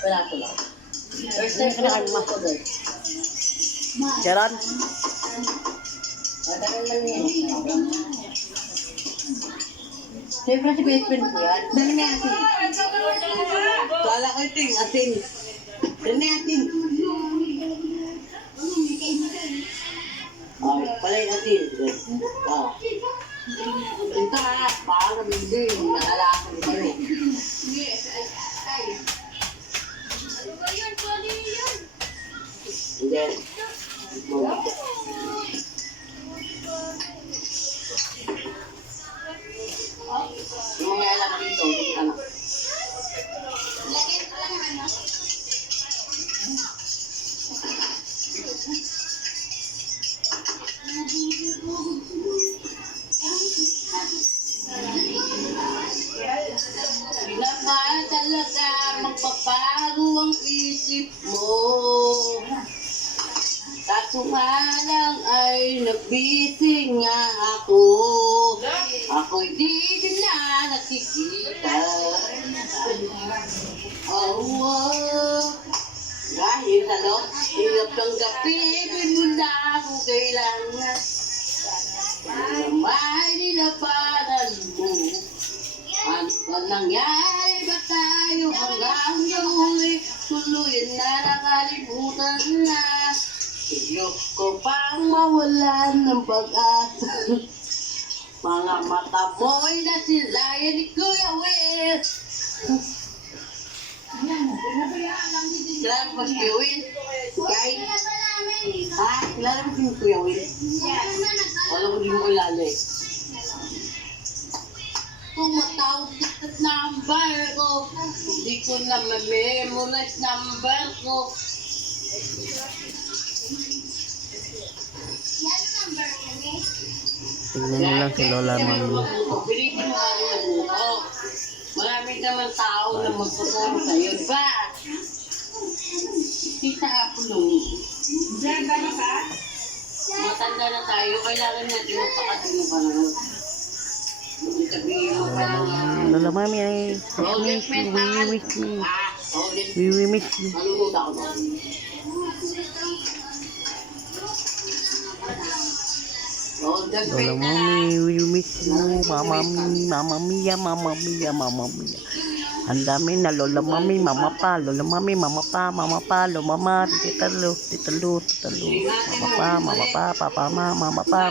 Palato lang. First time ko na ko doon. Charon? Matagal man yan. Siyempre si best friend ko yan. Dali na atin. Kala ko ito yung atin. Dali na atin. Ay, pala yung atin. Ito ha, baka hindi. Nakalakon ko rin. Hindi. Yung mga alam dito, ano? Lagyan ko lang ano? Pinapahal talaga magpapago ang isip mo. Kaso nga lang ay nagbisi nga ako. Ako'y di na nakikita. Oh, dahil ano, hirap ng gapipin mo na ako kailangan. May nilapanan mo. Ano pa nangyari ba tayo hanggang huli? Tuluyan na nakalimutan na. Ayoko pang mawalan ng pag-asa. Mga mata mo'y nasilayan ni Kuya Will. Kilala mo si Kuya Will? Kay? Ha? Kilala mo si Kuya Will? Wala ko din mo kilala eh. Tumatawag sa number ko. Hindi ko na ma-memorize number ko. Tingnan mo lang si Lola Mami. Pilitin mo ang nabuto. Marami naman tao na magtuturo sa'yo, di ba? Kita ako nung. Matanda na tayo, kailangan natin magpakatino ka na. Sabihin mo pa lang. Lola Mami ay miss you. We miss you. Nalulod ako doon. Lola Mami, we miss you. Mama Mia. Ang dami na Lola Mami, Mama pa, Lola Mami, Mama pa, Mama, Mama, Tita Lu. Mama pa, Papa, Mama pa.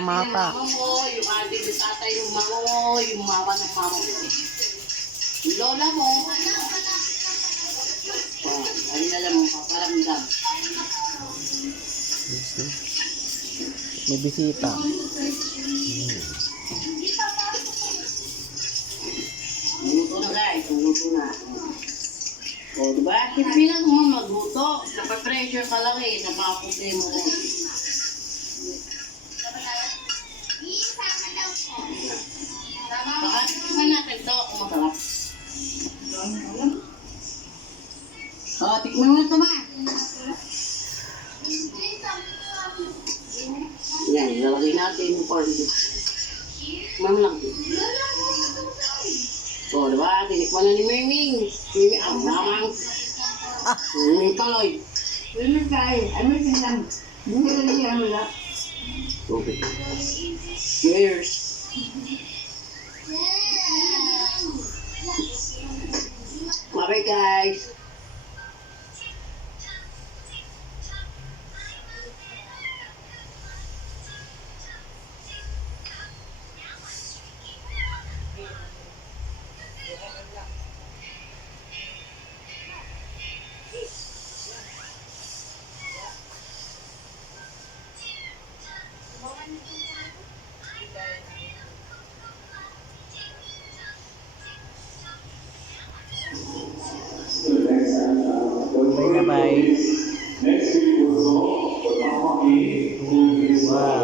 Yung adik ng tatay ng mama mo, yung mama ng mama mo. Yung lola mo, ano na lang mo, paparamdam. May bisita. Luto na guys, luto na. O, diba? Bilang mo magluto. Napapressure ka lang eh, napaputi mo ko. Baka tikman natin ito kung masarap. O, tikman mo ito ma. Yan, lalagay natin yung corn beef. Tikman mo lang. O, diba? Tinikman na ni Miming. Miming, ang mamang. Miming Kaloy. Miming kain. Ano yung lang? Miming ano lang. Okay. Cheers. Bye guys. Bye-bye. Next week we'll go. Wow.